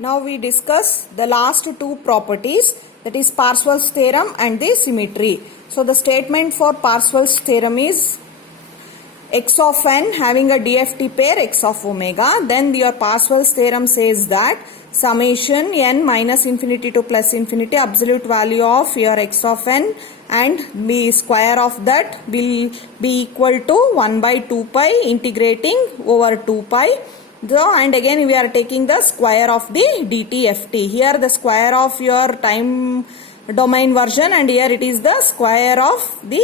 Now we discuss the last two properties, that is Parseval's theorem and the symmetry. So the statement for Parseval's theorem is x of n having a DFT pair x of omega. Then your Parseval's theorem says that summation n minus infinity to plus infinity absolute value of your x of n and the square of that will be equal to 1 by 2 pi integrating over 2 pi. So, and again we are taking the square of the dtft. Here the square of your time domain version, and here it is the square of the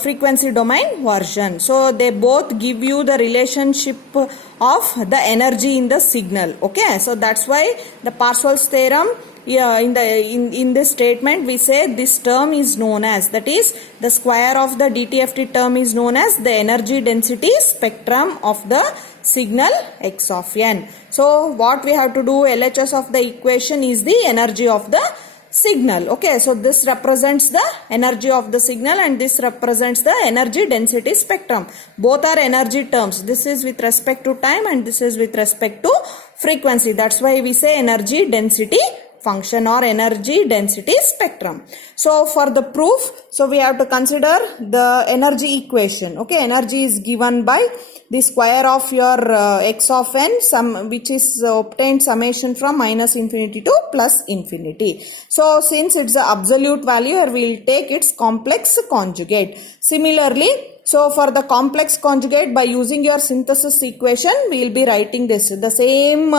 frequency domain version. So they both give you the relationship of the energy in the signal. Okay, so that's why the Parseval's theorem, in this statement we say this term is known as, that is the square of the dtft term is known as the energy density spectrum of the signal x of n. So what we have to do, LHS of the equation is the energy of the signal. Okay, so this represents the energy of the signal and this represents the energy density spectrum. Both are energy terms. This is with respect to time and this is with respect to frequency. That's why we say energy density function or energy density spectrum. So for the proof, so we have to consider the energy equation. Okay, energy is given by the square of your x of n, which is obtained summation from minus infinity to plus infinity. So since it's the absolute value, here we will take its complex conjugate. Similarly, so for the complex conjugate, by using your synthesis equation, we will be writing this. The same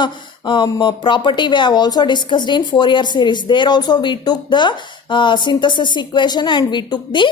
property we have also discussed in Fourier series. There also we took the synthesis equation and we took the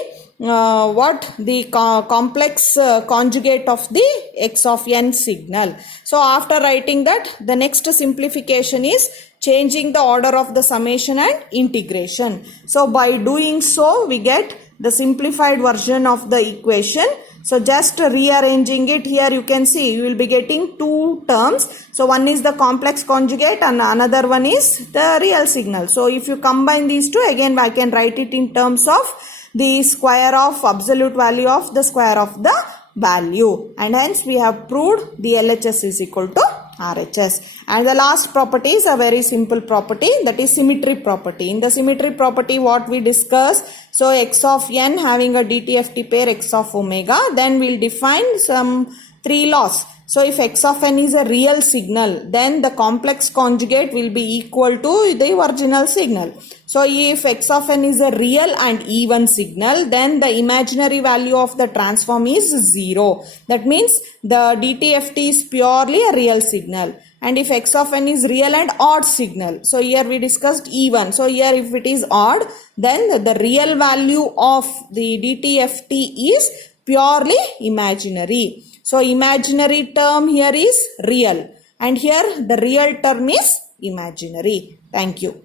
complex conjugate of the x of n signal. So after writing that, the next simplification is changing the order of the summation and integration. So by doing so, we get the simplified version of the equation. So just rearranging it, here you can see you will be getting two terms. So one is the complex conjugate and another one is the real signal. So if you combine these two, again I can write it in terms of the square of absolute value of the square of the value, and hence we have proved the LHS is equal to RHS. And the last property is a very simple property, that is symmetry property. In the symmetry property, what we discuss, so x of n having a DTFT pair x of omega, then we'll define some three laws. So if x of n is a real signal, then the complex conjugate will be equal to the original signal. So if x of n is a real and even signal, then the imaginary value of the transform is 0. That means the DTFT is purely a real signal. And if x of n is real and odd signal, so here we discussed even. So here if it is odd, then the real value of the DTFT is purely imaginary. So imaginary term here is real and here the real term is imaginary. Thank you.